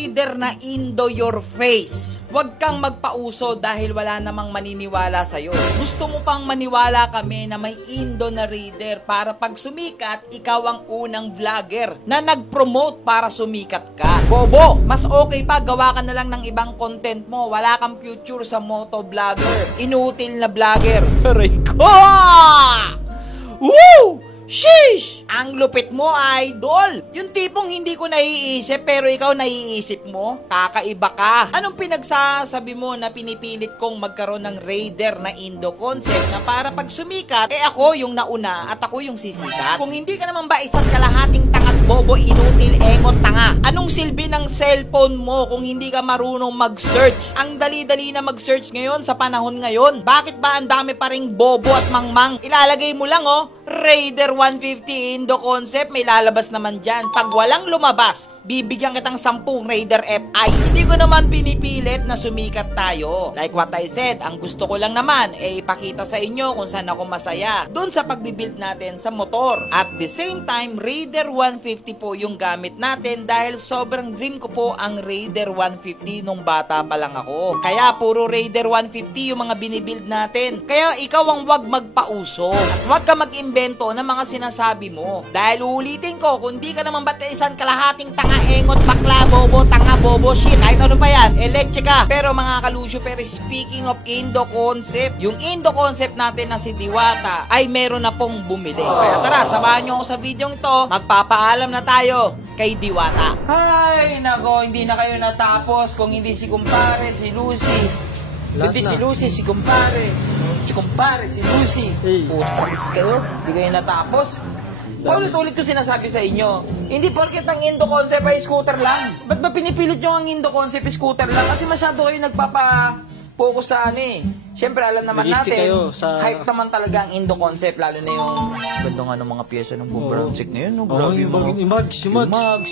Raider na Indo your face. Huwag kang magpauso dahil wala namang maniniwala sa'yo. Gusto mo pang maniwala kami na may Indo na Raider para pag sumikat, ikaw ang unang vlogger na nag-promote para sumikat ka. Bobo, mas okay pa gawa ka na lang ng ibang content mo. Wala kang future sa moto vlogger. Inutil na vlogger. Aray ko! Woo! Sheesh! Ang lupit mo, idol! Yung tipong hindi ko naiisip pero ikaw naiisip mo? Kakaiba ka! Anong pinagsasabi mo na pinipilit kong magkaroon ng Raider na Indo concept na para pag sumikat, ako yung nauna at ako yung sisikat? Kung hindi ka naman ba isang kalahating tangat bobo, inutil, engot, tanga? Anong silbi ng cellphone mo kung hindi ka marunong mag-search? Ang dali-dali na mag-search ngayon sa panahon ngayon. Bakit ba ang dami pa ring bobo at mangmang? Ilalagay mo lang Raider 150 Indo concept, may lalabas naman dyan. Pag walang lumabas, bibigyan kitang 10 Raider FI. Hindi ko naman pinipilit na sumikat tayo. Like what I said, ang gusto ko lang naman ipakita sa inyo kung saan ako masaya doon sa pagbibuild natin sa motor. At the same time, Raider 150 po yung gamit natin dahil sobrang dream ko po ang Raider 150 nung bata pa lang ako. Kaya puro Raider 150 yung mga binibuild natin. Kaya ikaw ang wag magpauso at wag ka mag-imbento ng mga sinasabi mo. Dahil ulitin ko, kung di ka naman ba't isang kalahating tanga, engot, bakla, bobo, tanga, bobo, shit, kahit ano pa yan, leche ka. Pero mga kalusyo, pero speaking of Indo concept, yung Indo concept natin na si Diwata ay meron na pong bumili. Kaya tara, samahan nyo ako sa video ito. Magpapaalam na tayo kay Diwata. Ay, nako, hindi na kayo natapos kung hindi si kumpare, si Lucy. Hindi si Lucy, si kumpare. Si kumpare, si Lucy. Putas kayo, hindi kayo natapos. Ulit-ulit ko sinasabi sa inyo, hindi porket ang Indo concept ay scooter lang. Ba't ba pinipilit nyo ang Indo concept scooter lang? Kasi masyado kayo nagpapa-focus sa Siyempre, alam naman natin, hype naman talaga ang Indo concept, lalo na yung ganda nga ng mga pyesa ng Bombransik na yun. No? Grabe yung mags,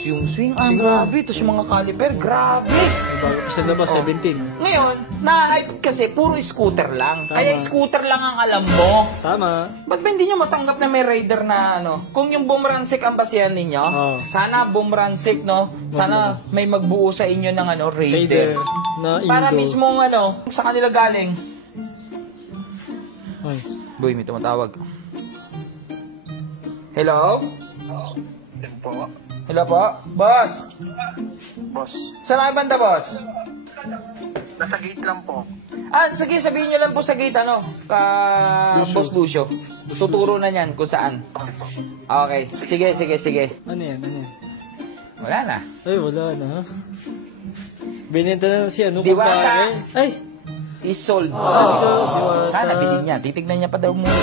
yung swing arm, grabe. Tapos yung mga caliper, grabe. Bago pa sa labas, 17. Ngayon, na-hype kasi puro scooter lang. Tama. Kaya scooter lang ang alam mo. Tama. Ba't ba hindi nyo matanggap na may Raider na Kung yung Bombransik ang basihan ninyo, sana Bombransik, no? Sana may magbuo sa inyo ng Raider. Na Indo. Para mismong sa kanila galing. Ay. Boy, may tumatawag. Hello? Hello po? Boss? Boss, Saan kayo banda, boss? nasa gate lang po. Sige, sabihin nyo lang po sa gate, Boss Lucio. Tuturo na yan kung saan. Okay, sige. Ano yan? Wala na. Ay, wala na. Binenta na si Diwata. kumpare. Ay! Is sold. Diwata. Sana bilhin niya. Titignan niya pa daw muna.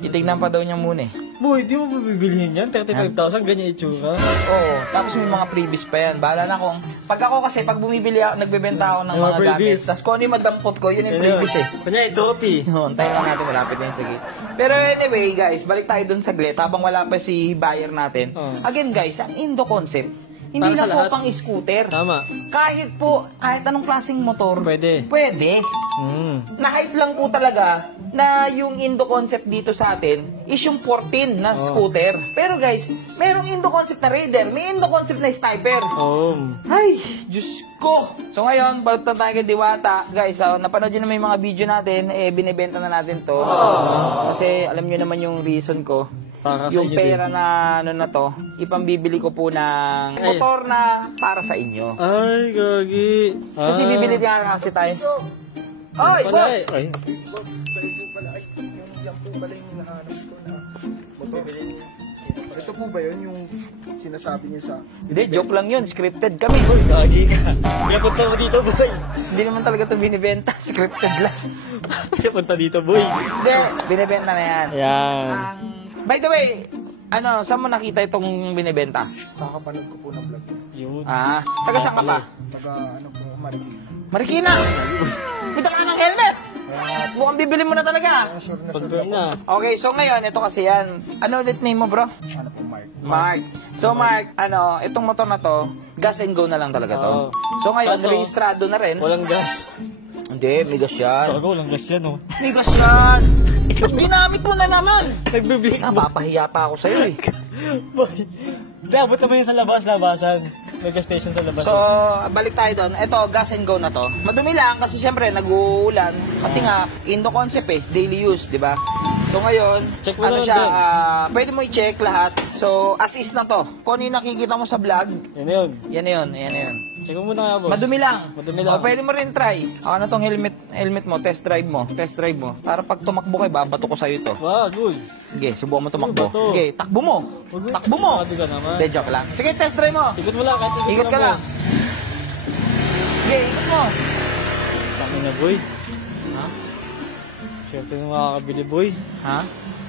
Titignan pa daw niya muna Boy, di mo bibilihin yan? 35,000, ganyan itsura. Oo. Tapos may mga previous pa yan. Bahala na kung... Pag ako kasi, pag bumibili ako, nagbebenta ako ng mga gamit. Tapos kung ano yung madampot ko, yun yung previous Kanya, topi. Antayin lang natin, malapit na yung saglit. Pero anyway, guys, balik tayo dun saglit. Habang wala pa si buyer natin. Again, guys, ang Indo concept, hindi na po pang scooter. Tama. Kahit anong klaseng motor. Pwede. Na-hype lang po talaga na yung Indo concept dito sa atin is yung 14 na scooter. Pero guys, merong Indo concept na Raider, may Indo concept na Sniper. Ay, Diyos ko. So ngayon, balik na tayo kay Diwata. Guys, napanood nyo na may mga video natin, binibenta na natin to. Kasi alam nyo naman yung reason ko. Para Yung pera na na to, ipambibili ko po ng motor na para sa inyo. Ay, gagi. Kasi bibili nga kasi tayo. Oy, boss! Ay. Boss, balik po pala. Ay, yan po pala yung nahanap ko na magbibili. Ito po ba yun yung sinasabi niya sa... Hindi, joke lang yun. Scripted kami. Uy, gagi ka. Pinapunta mo dito, boy. Hindi naman talaga ito binibenta. Scripted lang. Pinapunta dito, boy. Hindi, binibenta na yan. Yan. By the way, saan mo nakita itong binibenta? Kakapanood ko po ng vlog. Yun. Taga saan ka pa? Taga, po, Marikina. Marikina! May dala ka ng helmet! Mukhang bibili mo na talaga. Sure Confirm na. Okay, so ngayon, ito kasi yan. Ano ulit name mo, bro? Ano po, Mark? Mark. So, Mark, itong motor na to, gas and go na lang talaga to. So, ngayon, Kaso, rehistrado na rin. Walang gas. Hindi, may gas yan. Talaga, walang gas yan, oh. May gas yan! Ginamit mo na naman! Nagbiblik. Napapahiya pa ako sa'yo eh. Boy, dapat naman yun sa labas-labasan. may gas station sa labas. So, balik tayo doon. Ito, gas and go na to. Madumi lang kasi syempre nag-uulan. Kasi nga, Indo concept daily use, di ba? So ngayon, Check mo ano na siya, doon. pwede mo i-check lahat. So, as is na to. Kung ano yung nakikita mo sa vlog, Yan na yun. yan na yun, yan na yun. Check mo muna nga, boss. Madumi lang. Madumi lang. O, pwede mo rin try. Ano tong helmet mo, test drive mo. Para pag tumakbo kayo, babato ko sa'yo ito. Wow, good. Sige, subukan mo tumakbo. Ano ba to? Sige, takbo mo. Takbo mo. Sabi ka naman. Hindi, joke lang. Sige, test drive mo. Ikot mo lang, kahit Ikot ka lang. Sige, ikot mo. Tama na, boy. Ha? Swerte mo makakabili, boy. Ha?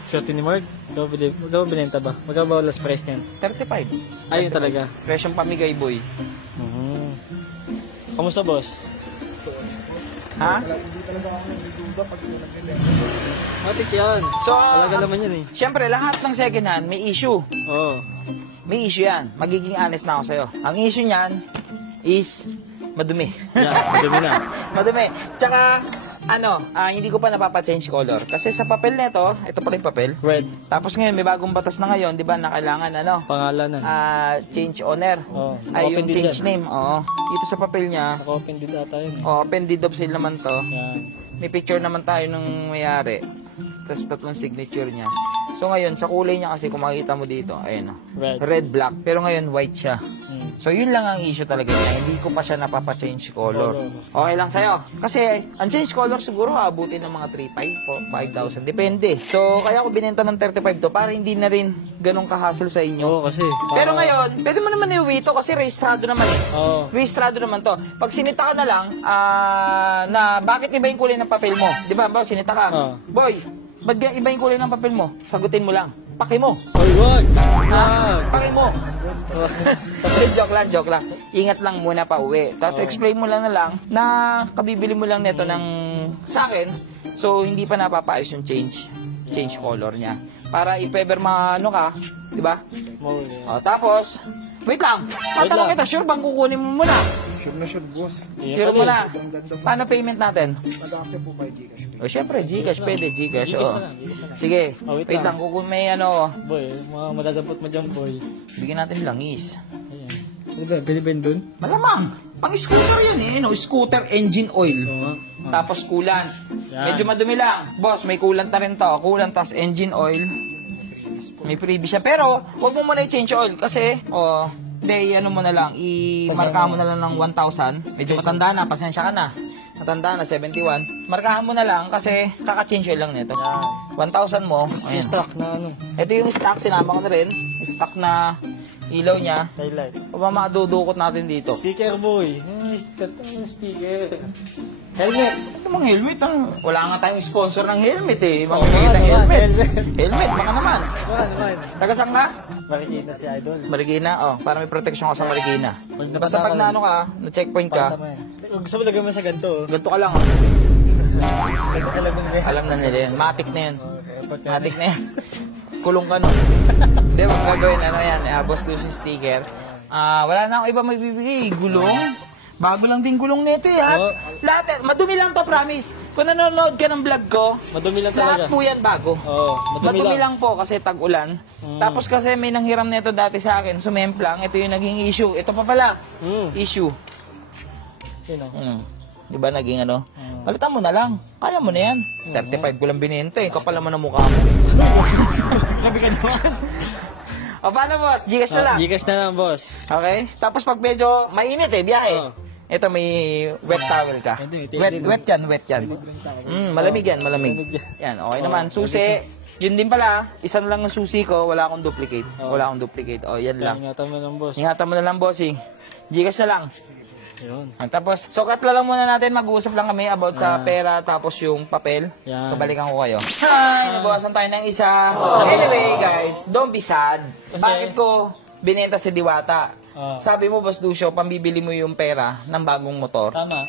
Swerte ni Mark. Ikaw binenta ba? Magkano ba last price niyan? 35. Ayun talaga. Presyong pamigay, boy. Kamusta, boss? Ha? Hindi talaga ako nagdududa pag nag-event. Matik yan. So, Talaga naman yan eh. Siyempre, lahat ng second hand may issue. Oo. May issue yan. Magiging honest na ako sa'yo. Ang issue niyan is madumi. Yan, madumi na. Madumi. Tsaka, hindi ko pa napapa-change color. Kasi sa papel nito, ito pala yung papel. Red. Tapos ngayon, may bagong batas na ngayon, di ba, na kailangan, Pangalanan. change owner. Oo. Ay, yung Naka-open deed change yan. name. Oo. Dito sa papel niya, Naka-open din ata yun. open deed of sale naman to. Yan. May picture naman tayo ng mayari. Tapos tatlong signature niya. So ngayon, sa kulay niya kasi kung makikita mo dito, ayun o. Red. Red, black. Pero ngayon, white siya. So yun lang ang issue talaga niya. Hindi ko pa siya napapa-change color. Okay lang sa'yo. Kasi ang change color siguro abutin ng mga 3,500, 5,000. Depende. So kaya ko binenta ng 35 to para hindi na rin ganun ka-hassle sa inyo. Oo, kasi. Pero ngayon, pwede mo naman iuwi to kasi rehistrado naman eh. Oo. Rehistrado naman to. Pag sinita ka na lang, na bakit iba yung kulay ng papel mo? Di ba? Ba, sinita ka. Oo. Boy, ba't iba yung kulay ng papel mo? Sagutin mo lang. Paki mo. Oy, wag! Wag! Paki mo. Joke lang. Ingat lang muna pa uwi. Tapos explain mo lang na lang na kabibili mo lang neto ng sa akin. So, hindi pa napapaayos yung change color niya. Para if ever ka, di ba? Mawali. Tapos, wait lang. Matanong lang. kita, sure bang kukunin mo muna? Sure na sure, boss. Sure mo na. Paano payment natin? Nag-accept po by Gcash. O, syempre, Gcash. Pwede, Gcash. Gcash Oh. na lang, Gcash na lang. Sige, Oh, wait wait lang. lang. Kung may Boy, mga madadampot mo dyan, boy. bigyan natin langis. Ayan. Ano ba? Bilibin dun? Malamang. Pang scooter yan eh. No? Scooter engine oil. Oo. Tapos coolant. Yan. Medyo madumi lang. Boss, may coolant na rin to. Coolant tas engine oil. May freebie siya. Pero, huwag mo muna i-change oil kasi, ano mo na lang, i-marka mo na lang ng 1,000. Medyo matanda na, pasensya ka na. Matanda na, 71. Markahan mo na lang kasi kaka-change oil lang nito. 1,000 mo. Yung Ayan. stock na ano. Ito yung stock, sinama ko na rin. Stock na ilaw niya. Highlight. O ba makadudukot natin dito? Sticker, boy. Sticker. Helmet. Ito mga helmet, wala nga tayong sponsor ng helmet eh. Mga Oo, kita naman, helmet. helmet. Helmet, baka naman. Ano naman? Taga saan ka? Makikita si Idol. Marikina, para may protection ka sa Marikina. Pag Basta pag naano ka, na-checkpoint ka, Gusto mo lagyan mo sa ganito. ganito ka lang. Alam mo nila. Alam na nila yun. Matic na yun. Matic na yan. Kulong ka no. Hindi, wag gagawin. Ano yan, Boss Lucy sticker. Wala na akong iba magbibigay. Gulong. Bago lang din gulong nito yan. Oo. Lahat, madumi lang to, promise. Kung nanonood ka ng vlog ko, Madumi lang lahat talaga. po yan bago. Oo, Madumi lang po kasi tag-ulan. Tapos kasi may nanghiram nito dati sa akin, sumemplang. Ito yung naging issue. Ito pa pala, issue. Sino? Di ba naging ano? Palitan mo na lang. Kaya mo na yan. 35 ko lang binenta eh. Kapal naman ang mukha mo. Sabi ka naman. O paano boss? Gcash na lang. Gcash na lang, boss. Okay? Tapos pag medyo mainit eh, biyahe. Oo. Ito may wet towel ka. Hindi, Wet yan. Malamig yan, malamig. Yan, okay naman. Susi. Yun din pala, isang lang ang susi ko, wala akong duplicate. Wala akong duplicate. O, yan lang. Ingatan mo lang, boss. Ingatan mo na lang, bossing. Gcash na lang. Yun. Tapos, so katla lang muna natin, mag-uusap lang kami about sa pera tapos yung papel. Yan. So, balikan ko kayo. Hi! Nabawasan tayo ng isa. Anyway, guys, don't be sad. Kasi- Bakit ko binenta si Diwata? Oh. Sabi mo, Boss Lucio, pambibili mo yung pera ng bagong motor. Tama.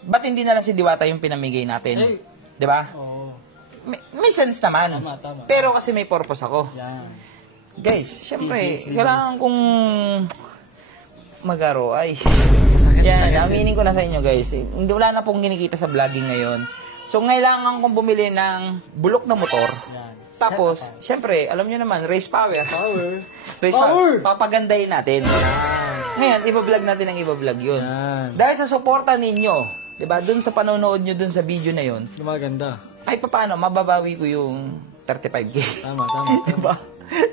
Ba't hindi na lang si Diwata yung pinamigay natin? Eh. Di ba? Oo. May sense naman. Tama. Pero kasi may purpose ako. Yan. Guys, syempre, Busy, kailangan kong magaro. Ay. Yan, aminin ko na sa inyo guys. Hindi wala na pong kinikita sa vlogging ngayon. So, kailangan kong bumili ng bulok na motor. Yan. Tapos, syempre, alam nyo naman, race power. Power. Race power. Papagandahin natin. Ngayon, iba-vlog natin ang iba-vlog yun. Yan. Dahil sa suporta ninyo, diba, dun sa panonood nyo dun sa video na yun, Gumaganda. kahit pa paano, mababawi ko yung 35K. Tama. Diba?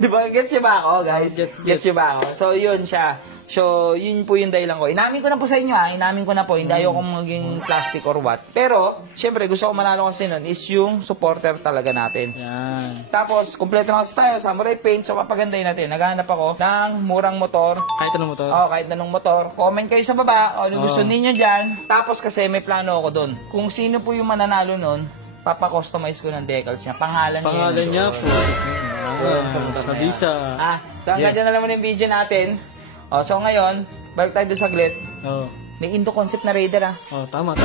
Diba? Gets nyo ba ako, guys? Gets. Nyo ba ako? So, yun siya. So, yun po yung dahilan ko. Inamin ko na po sa inyo, ha? Inamin ko na po. Hindi ayoko maging plastic or what. Pero, syempre, gusto ko manalo kasi nun is yung supporter talaga natin. Yan. Tapos, kompleto na kasi tayo. Samurai paint. So, papagandahin natin. Naghahanap ako ng murang motor. Kahit anong motor. Oo, kahit anong motor. Comment kayo sa baba. O, ano gusto Oo. ninyo dyan. Tapos, kasi may plano ako doon. Kung sino po yung mananalo nun, papa-customize ko ng decals niya. Pangalan Pangalan niya po. Sa visa. So hanggang dyan na naman yung video natin. So ngayon, balik tayo doon saglit. Oh. May Indo concept na Raider Oh, tama.